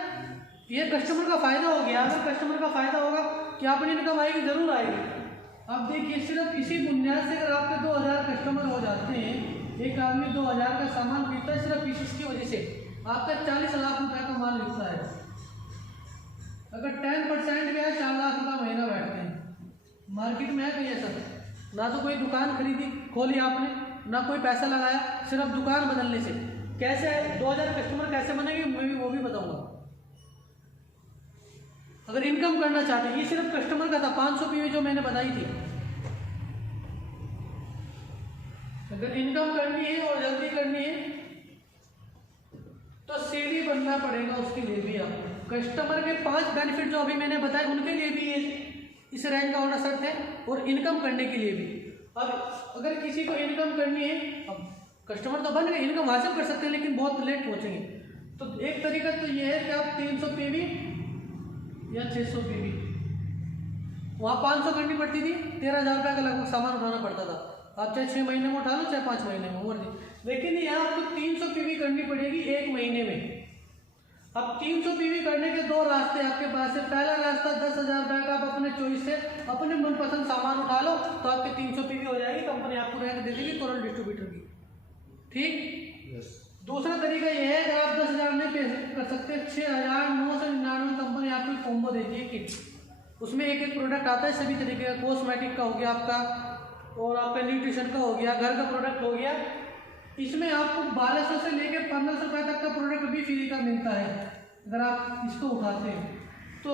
ये कस्टमर का फायदा हो गया। अगर कस्टमर का फायदा होगा कि आपने इनकम आएगी, जरूर आएगी। अब देखिए सिर्फ इसी बुनियाद से अगर आपके 2000 कस्टमर हो जाते हैं, एक आदमी 2000 का सामान खरीदता है, सिर्फ इसकी वजह से आपका 40 लाख रुपए का माल बिकता है। अगर 10% में 4 लाख रुपया महीना बैठते हैं। मार्केट में है कहीं ऐसा? ना तो कोई दुकान खरीदी खोली आपने, ना कोई पैसा लगाया, सिर्फ दुकान बदलने से। कैसे 2000 कस्टमर कैसे बनेंगे मैं भी वो भी बताऊंगा। अगर इनकम करना चाहते हैं, ये सिर्फ कस्टमर का था 500 पीवी जो मैंने बताई थी। अगर इनकम करनी है और जल्दी करनी है तो सीढ़ी बनना पड़ेगा, उसके लिए भी आपको कस्टमर के 5 बेनिफिट जो अभी मैंने बताए उनके लिए भी ये इस रैंक का होना शर्त है, और इनकम करने के लिए भी। अब अगर किसी को इनकम करनी है, अब कस्टमर तो बन गए, इनकम हासिल कर सकते हैं लेकिन बहुत लेट पहुंचेंगे। तो एक तरीका तो ये है कि आप 300 पीवी या 600 पीवी, वहाँ 500 करनी पड़ती थी, 13,000 रुपये का लगभग सामान उठाना पड़ता था। आप चाहे 6 महीने में उठा लो, चाहे 5 महीने में, मर्जी। लेकिन यहाँ आपको 300 पीवी करनी पड़ेगी 1 महीने में। अब 300 पीवी करने के 2 रास्ते आपके पास है। पहला रास्ता 10,000 रुपये का, आप अपने चॉइस से अपने मनपसंद सामान उठा लो तो आपके 300 पीवी हो जाएगी, कंपनी आपको रैंक दे देगी कोरल डिस्ट्रीब्यूटर की। ठीक। दूसरा तरीका यह है कि आप 10,000 नहीं पे कर सकते, 6,999 कंपनी आपको कॉम्बो देती है किट। उसमें एक एक प्रोडक्ट आता है सभी तरीके का, कॉस्मेटिक का हो गया आपका, और आपका न्यूट्रिशन का हो गया, घर का प्रोडक्ट हो गया। इसमें आपको 1200 से लेकर 1500 रुपये तक का प्रोडक्ट भी फ्री का मिलता है अगर आप इसको उठाते हैं। तो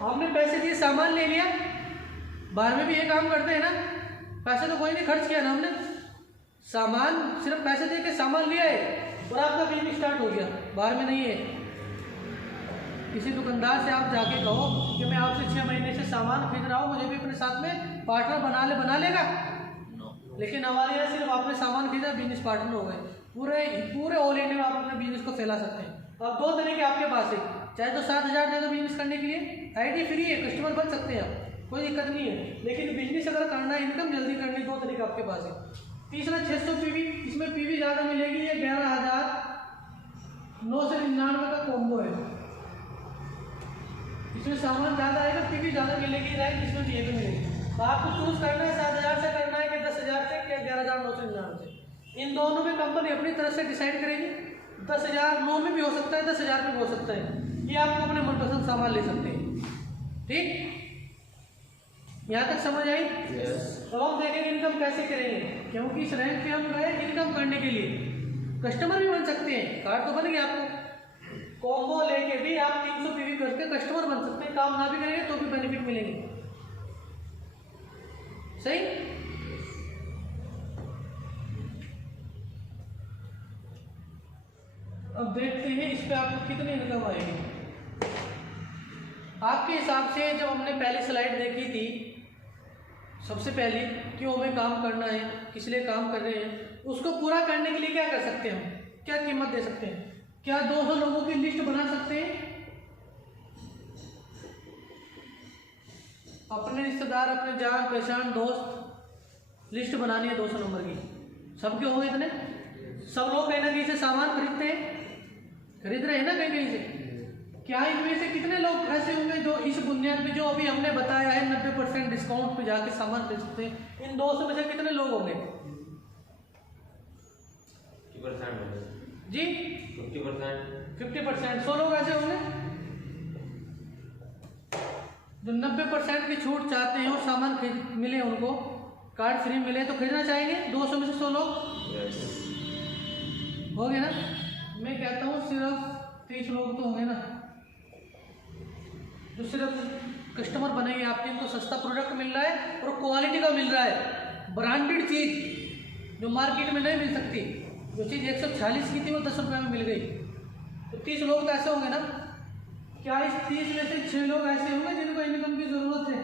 हमने पैसे दिए, सामान ले लिया, बाहर में भी ये काम करते हैं ना, पैसे तो कोई नहीं खर्च किया ना हमने, सामान सिर्फ पैसे दे के सामान लिया है और आपका बिजनेस स्टार्ट हो गया। बाहर में नहीं है। किसी दुकानदार से आप जाके कहो कि मैं आपसे 6 महीने से सामान खरीद रहा हूँ, मुझे भी अपने साथ में पार्टनर बना लेगा? लेकिन हमारे यहाँ सिर्फ आपने सामान खरीदा, बिजनेस पार्टनर हो गए। पूरे ऑल इंडिया में आप अपने बिजनेस को फैला सकते हैं। अब 2 तरीके आपके पास है, चाहे तो 7,000 दे दो बिजनेस करने के लिए, आईडी फ्री है, कस्टमर बन सकते हैं आप, कोई दिक्कत नहीं है। लेकिन बिजनेस अगर करना है, इनकम जल्दी करनी, 2 तरीके आपके पास है। तीसरा 600 पीवी, इसमें पीवी ज़्यादा मिलेगी, ये 11,999 का कॉम्बो है। इसमें सामान ज़्यादा आएगा, पीवी ज़्यादा मिलेगी, रैंक इसमें भी एक मिलेगी। तो आपको चूज करना है 7,000 से करना है कि 10,000 से कि 11,999 से। इन दोनों में कंपनी अपनी तरफ से डिसाइड करेगी। 10,009 में भी हो सकता है, 10,000 में भी हो सकता है। ये आपको अपने मनपसंद सामान ले सकते हैं। ठीक, यहाँ तक समझ आई? अब हम देखेंगे इनकम कैसे करेंगे, क्योंकि इस रैंक पे हम गए इनकम करने के लिए। कस्टमर भी बन सकते हैं, कार्ड तो बन गया आपको, कॉम्बो लेके भी आप 300 पीवी करके कस्टमर बन सकते हैं। काम ना भी करेंगे तो भी बेनिफिट मिलेंगे। सही। अब देखते हैं इस पे आपको कितनी इनकम आएगी। आपके हिसाब से जब हमने पहली स्लाइड देखी थी, सबसे पहले क्यों हमें काम करना है, किस लिए काम कर रहे हैं, उसको पूरा करने के लिए क्या कर सकते हैं, हम क्या कीमत दे सकते हैं? क्या 200 लोगों की लिस्ट बना सकते हैं? अपने रिश्तेदार, अपने जान पहचान, दोस्त, लिस्ट बनानी है 200 नंबर की। सबके होंगे इतने? सब लोग कहीं ना कहीं से सामान खरीदते हैं, खरीद रहे हैं ना कहीं कहीं से। क्या इनमें से कितने लोग ऐसे होंगे जो इस बुनियाद पे जो अभी हमने बताया है 90% डिस्काउंट पे जाके सामान खरीद सकते हैं? इन 200 में से कितने लोग होंगे? 50% जी 50%। 100 लोग ऐसे होंगे जो 90% की छूट चाहते हैं और सामान खरीद मिले, उनको कार्ड फ्री मिले तो खरीदना चाहेंगे। 200 में से 100 लोग हो गए ना। मैं कहता हूँ सिर्फ 30 लोग तो होंगे ना जो सिर्फ कस्टमर बनेंगे आपके, इनको सस्ता प्रोडक्ट मिल रहा है और क्वालिटी का मिल रहा है, ब्रांडेड चीज़ जो मार्केट में नहीं मिल सकती। जो चीज़ 146 की थी वो 10 रुपये में मिल गई। तो 30 लोग तो ऐसे होंगे ना। क्या इस 30 में से 6 लोग ऐसे होंगे जिनको इनकम की ज़रूरत है,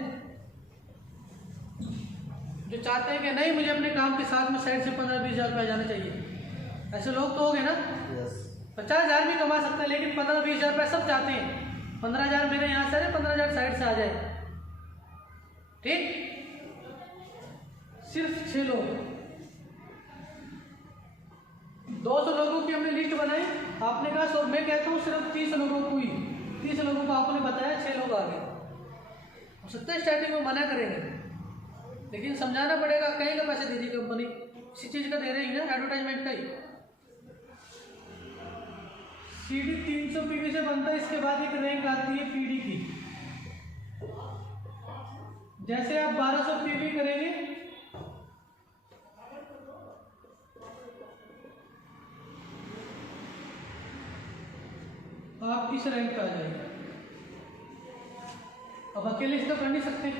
जो चाहते हैं कि नहीं मुझे अपने काम के साथ में साइड से 15-20 हज़ार रुपये जाना चाहिए? ऐसे लोग तो हो गए ना। 50,000 भी कमा सकते हैं लेकिन 15-20 हज़ार रुपये सब चाहते हैं। 15,000 मेरे यहाँ से 15,000 साइड से आ जाए, ठीक। सिर्फ 6 लोग, 200 लोगों की हमने लिस्ट बनाई, आपने कहा 100। मैं कहता हूँ सिर्फ 30 लोगों को ही, 30 लोगों को आपने बताया, 6 लोग आ गए। हो सकता है स्टार्टिंग में मना करेंगे लेकिन समझाना पड़ेगा। कहीं का पैसे दे रही कंपनी, किसी चीज़ का दे रही है ना, एडवर्टाइजमेंट का ही। CD 300 PV से बनता है। इसके बाद एक रैंक आती है PD की। जैसे आप 1200 PV करेंगे आप इस रैंक पे आ जाएंगे। अब अकेले से तो कर नहीं सकते,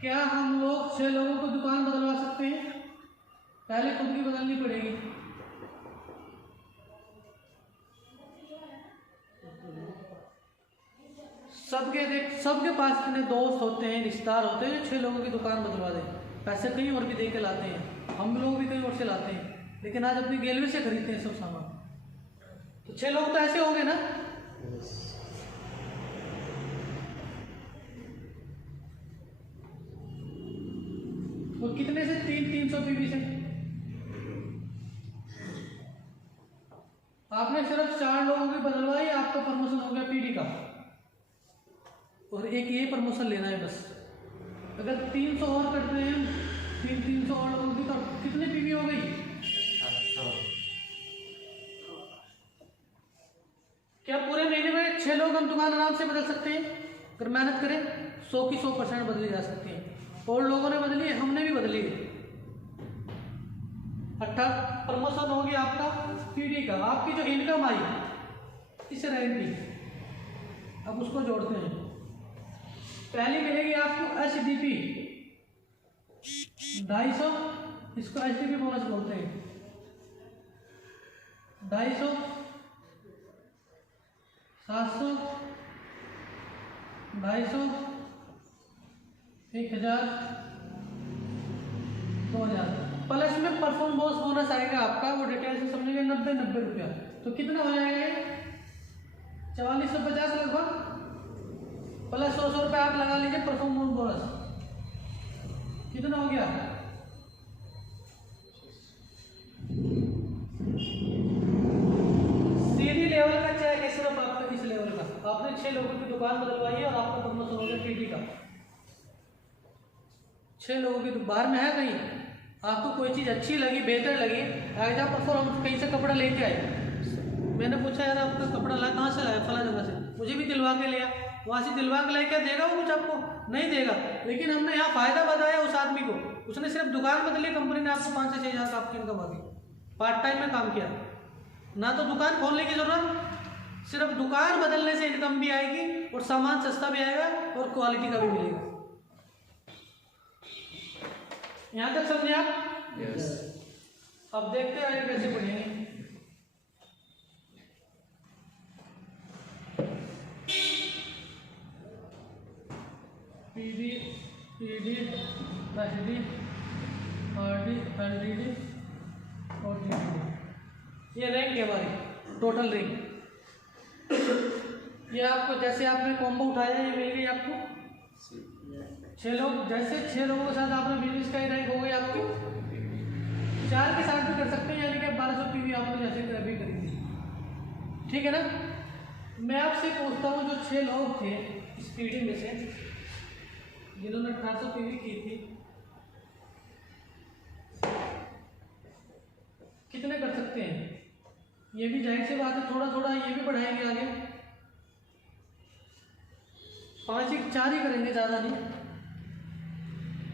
क्या हम लोग 6 लोगों को दुकान बदलवा सकते हैं? पहले खुद की बदलनी पड़ेगी। सबके पास इतने दोस्त होते हैं, रिश्तेदार होते हैं जो 6 लोगों की दुकान बदलवा दें। पैसे कहीं और भी दे के लाते हैं, हम लोग भी कहीं और से लाते हैं, लेकिन आज अपनी गैलरी से खरीदते हैं सब सामान। तो 6 लोग तो ऐसे होंगे ना। तो कितने से? 300 PV से। आपने सिर्फ 4 लोगों की बदलवाई, आपका प्रमोशन हो गया PD का, और एक ये प्रमोशन लेना है बस। अगर 300 और करते हैं 300 और लोगों की, तो कितने PV हो गई? क्या पूरे महीने में 6 लोग हम दुकान आराम से बदल सकते हैं? अगर मेहनत करें 100 की 100% बदली जा सकती है। और लोगों ने बदली है, हमने भी बदली है। 18 प्रमोशन हो गया आपका PD का। आपकी जो इनकम आई इस रैंक की, अब उसको जोड़ते हैं। पहली मिलेगी आपको HDP 250, इसको HDP बोनस बोलते हैं। 250, 700, 250, 1000, 2000 प्लस में परफॉर्मेंस बोनस आएगा आपका, वो डिटेल से समझेंगे। 90 रुपया तो कितना हो जाएगा ये? 4450 लगभग, प्लस 100 रुपये आप लगा लीजिए परफॉर्मेंस बोनस। कितना हो गया? CD लेवल का चेक है सिर्फ आपका, इस लेवल का। आपने 6 लोगों की दुकान बदलवाई है और आपका प्रमोशन हो गया PD का। 6 लोगों की बाहर में है कहीं आपको कोई चीज़ अच्छी लगी, बेहतर लगी, आज आप परफॉर्म कहीं से कपड़ा लेके आए, मैंने पूछा यार आपका कपड़ा ला कहाँ से लाया? फला जगह से। मुझे भी दिलवा के लिया, वहाँ से दिलवा के लेके देगा वो कुछ आपको? नहीं देगा। लेकिन हमने यहाँ फ़ायदा बताया उस आदमी को, उसने सिर्फ दुकान बदली, कंपनी ने आपको 5 से 6 हज़ार आपकी इनकम आ गई। पार्ट टाइम में काम किया, ना तो दुकान खोलने की ज़रूरत, सिर्फ दुकान बदलने से इनकम भी आएगी और सामान सस्ता भी आएगा और क्वालिटी का भी मिलेगा। यहाँ तक समझे आप? यस। अब देखते हैं आगे कैसे पढ़ेंगे। PD, ED, SD, RD, LDD और GDD, ये रैंक है हमारी, टोटल रैंक। ये आपको जैसे आपने कॉम्बो उठाया ये मिल गई आपको 6 लोग, जैसे 6 लोगों के साथ आपने बिजनेस का ही रैंक हो गई आपकी 4 के साथ भी कर सकते हैं, यानी कि 1200 पीवी आपने जैसे अभी करी थी, ठीक है ना। मैं आपसे पूछता हूँ, जो 6 लोग थे इस पीढ़ी में से जिन्होंने 1800 पीवी की थी, कितने कर सकते हैं? ये भी जाहिर सी बात है, थोड़ा थोड़ा ये भी बढ़ाएंगे आगे, 5 1 4 ही करेंगे, ज़्यादा नहीं।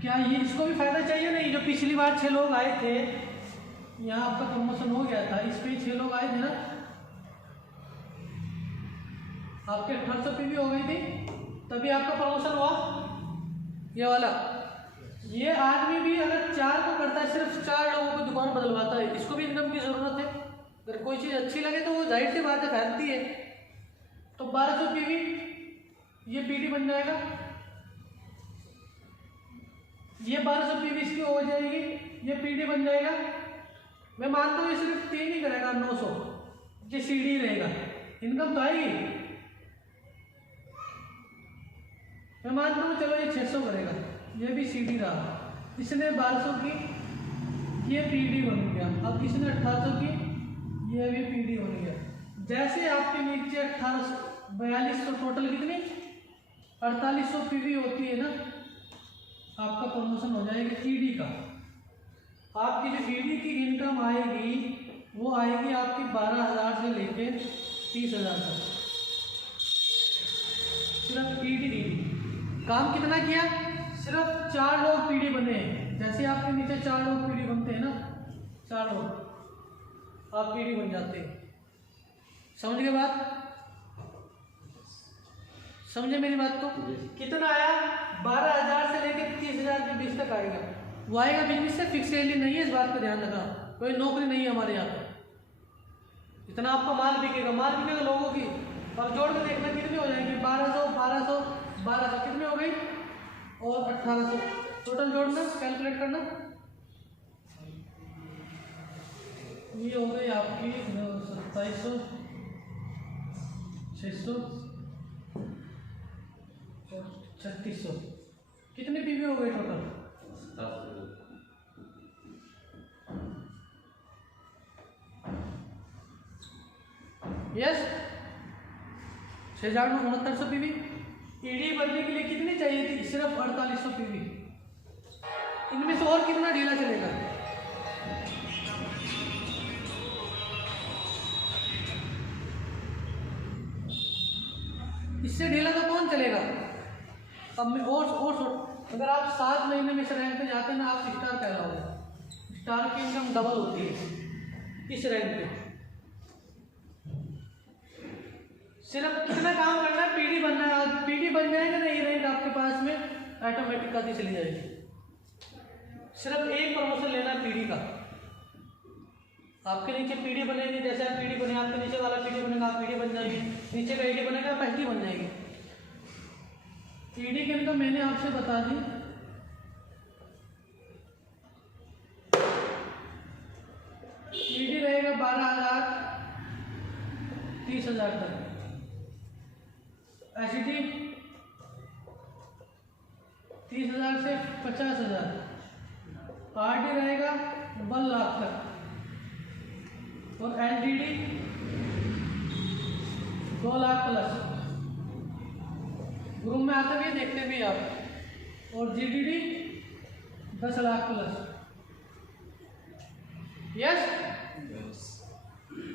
क्या ये इसको भी फायदा चाहिए? नहीं, जो पिछली बार 6 लोग आए थे, यहाँ आपका प्रमोशन हो गया था, इस पे 6 लोग आए थे ना, आपके 1800 पीवी हो गई थी, तभी आपका प्रमोशन हुआ ये वाला। ये आदमी भी अगर 4 को करता है, सिर्फ 4 लोगों को दुकान बदलवाता है, इसको भी इनकम की ज़रूरत है। अगर कोई चीज़ अच्छी लगे तो वो जाहिर सी बात है फैलती है। तो 1200 पीवी ये पीडी बन जाएगा, ये 1200 पीवी इसकी हो जाएगी, ये पीडी बन जाएगा। मैं मानता हूँ ये सिर्फ 3 ही करेगा, 900 ये सीडी रहेगा, इनकम तो आएगी। मैं मानता हूँ चलो ये 600 करेगा, ये भी सीडी रहा, इसने 1200 की, ये पीडी बन गया। अब इसने 1800 की, ये भी पीडी बन गया। जैसे आपके नीचे 4200 टोटल कितनी 4800 पीवी होती है ना, आपका प्रमोशन हो जाएगा ईडी का। आपकी जो ईडी की इनकम आएगी वो आएगी आपकी 12,000 से लेके 30,000 तक, सिर्फ ईडी। काम कितना किया? सिर्फ 4 लोग पीडी बने हैं। जैसे आपके नीचे 4 लोग पीडी बनते हैं ना, 4 लोग आप पीडी बन जाते हैं। समझ गए बात? समझे मेरी बात को? कितना आया? 12,000 से लेकर 30,000 के बीच तक आएगा। वो आएगा बिजनेस से, फिक्स सैलरी नहीं है, इस बात का ध्यान रखना। कोई नौकरी नहीं है हमारे यहाँ पे। इतना आपका माल बिकेगा लोगों की। और जोड़ के देखना कितनी हो जाएंगी, 1200 कितने हो गई, और 1800 टोटल जोड़ना, कैलकुलेट करना। ये हो गई आपकी 2700, 600 और 3600। कितने पीवी हो गए टोटल? Yes, 6,69 PV. ईडी बनने के लिए कितनी चाहिए थी? सिर्फ 4800 पीवी। इनमें से और कितना ढीला चलेगा? इससे ढीला तो कौन चलेगा? अब मैं और अगर आप 7 महीने में इस रैंक पे जाते हैं ना, आप स्टार कहलाओगे। स्टार की इनकम डबल होती है इस रैंक पे। सिर्फ कितना काम करना है? पीडी बनना है। पीडी बन जाएगा ना, ये रैंक आपके पास में ऑटोमेटिक आती चली जाएगी। सिर्फ एक प्रमोशन लेना है पीडी का। आपके नीचे पीडी बनेगी, जैसे आप पीडी बने, आपके नीचे वाला पीडी बनेगा, आप पीडी बन जाएगी। नीचे का ईडी बनेगा, आप एसडी बन जाएगी। ईडी की इनकम मैंने आपसे बता दी। ईडी रहेगा 12,000 30,000 तक। एसडी 30,000 से 50,000। आरडी रहेगा 1 लाख तक। और एलटीडी 2 लाख प्लस। ग्रुप में आते भी देखते भी आप। और जीडीडी 10 लाख प्लस। यस।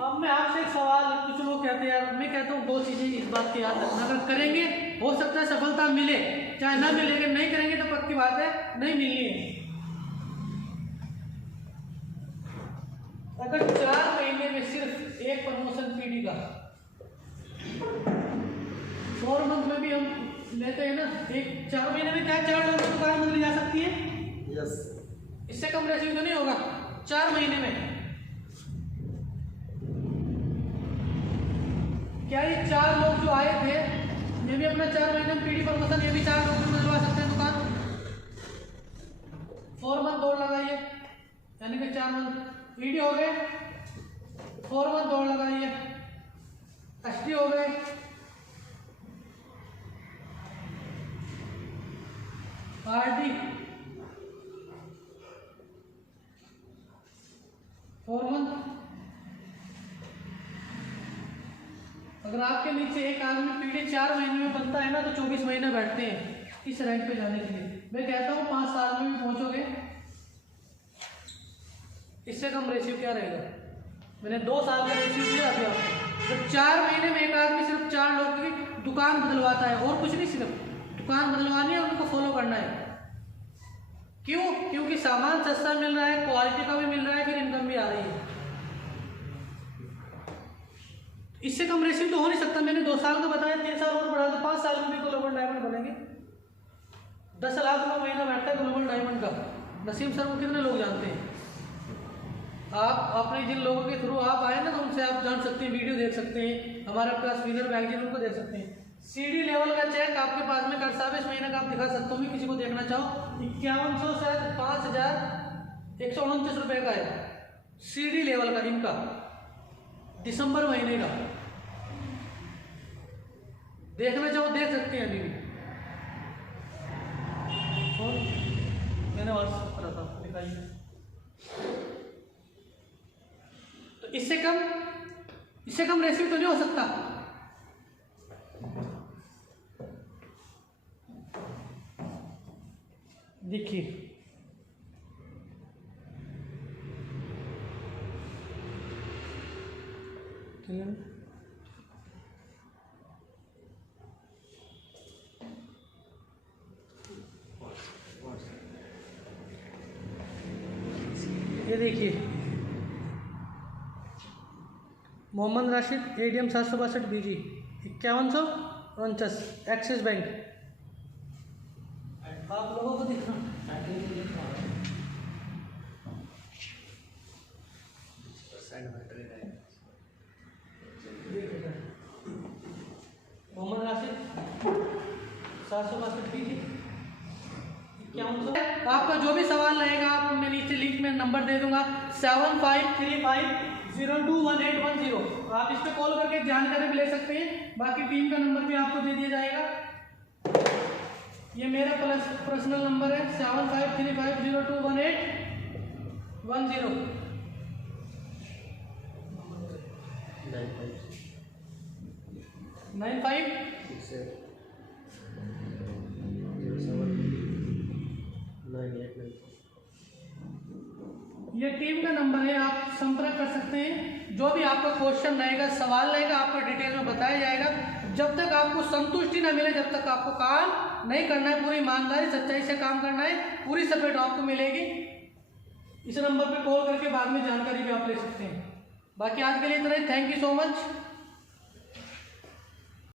अब मैं आपसे एक सवाल, कुछ लोग कहते हैं यार, मैं कहता हूँ 2 चीजें इस बात की याद रखना, अगर करेंगे हो सकता है सफलता मिले, चाहे ना मिलेगी, नहीं करेंगे तो पक्की बात है नहीं मिलनी है। अगर 4 महीने में सिर्फ एक प्रमोशन पीडी का, 4 मंथ में भी हम लेते हैं ना, एक 4 महीने में क्या 4 लोगों की दुकान बदली जा सकती है? यस। इससे कम रेशियो तो नहीं होगा 4 महीने में। क्या ये 4 लोग जो आए थे, ये भी अपना 4 महीने में पीडी प्रमोशन, ये भी 4 लोग बदलवा सकते हैं दुकान। 4 मंथ और लगाइए, यानी कि 4 मंथ ईडी हो गए, 4 मंथ और लगाइए, एसडी हो गए, आरडी अगर आपके नीचे एक आदमी पीढ़ी 4 महीने में बनता है ना तो 24 महीने बैठते हैं इस रैंक पे जाने के लिए। मैं कहता हूँ 5 साल में भी पहुँचोगे। इससे कम रेशियो क्या रहेगा? मैंने 2 साल का रेशियो दिया अभी आपको। जब 4 महीने में एक आदमी सिर्फ 4 लोगों की दुकान बदलवाता है और कुछ नहीं, सिर्फ दुकान बदलवानी है, उनको फॉलो करना है। क्यों? क्योंकि सामान सस्ता मिल रहा है, क्वालिटी का भी मिल रहा है, फिर इनकम भी आ रही है। इससे कम रेशियो तो हो नहीं सकता। मैंने 2 साल का बताया, 3 साल और बढ़ा दो, 5 साल में भी ग्लोबल डायमंड बनेंगे। 10 लाख रुपये महीना बैठता है ग्लोबल डायमंड का। नसीम सर को कितने लोग जानते हैं? आप अपने जिन लोगों के थ्रू आप आए ना तो उनसे आप जान सकते हैं, वीडियो देख सकते हैं, हमारे पास विनर मैगजीन उनको देख सकते हैं। CD लेवल का चेक आपके पास में कर साहब इस महीने का आप दिखा सकता हूँ, किसी को देखना चाहो। 5100 शायद 5129 रुपये का है CD लेवल का इनका, दिसंबर महीने का। देखना चाहो देख सकते हैं अभी भी। फोन मैंने व्हाट्सएप करा था, दिखाइए। तो इससे कम रेशियो तो नहीं हो सकता। देखिए ये देखिए, Mohammed Rashid ADM 762 BG 5149 Axis bank. आप लोगों को दिख रहा मोहम्मद राशिद 762 BG 51। आपका जो भी सवाल रहेगा आप मैं नीचे लिंक में नंबर दे दूंगा 7535021810। आप इस पे कॉल करके जानकारी भी ले सकते हैं। बाकी टीम का नंबर भी आपको दे दिया जाएगा। ये मेरा पर्सनल नंबर है 7535021810। 9567079894। ये टीम का नंबर है, आप संपर्क कर सकते हैं। जो भी आपका क्वेश्चन रहेगा, सवाल रहेगा, आपको डिटेल में बताया जाएगा। जब तक आपको संतुष्टि न मिले जब तक आपको काम नहीं करना है। पूरी ईमानदारी सच्चाई से काम करना है, पूरी सपोर्ट आपको मिलेगी। इस नंबर पे कॉल करके बाद में जानकारी भी आप ले सकते हैं। बाकी आज के लिए इतना ही। Thank you so much.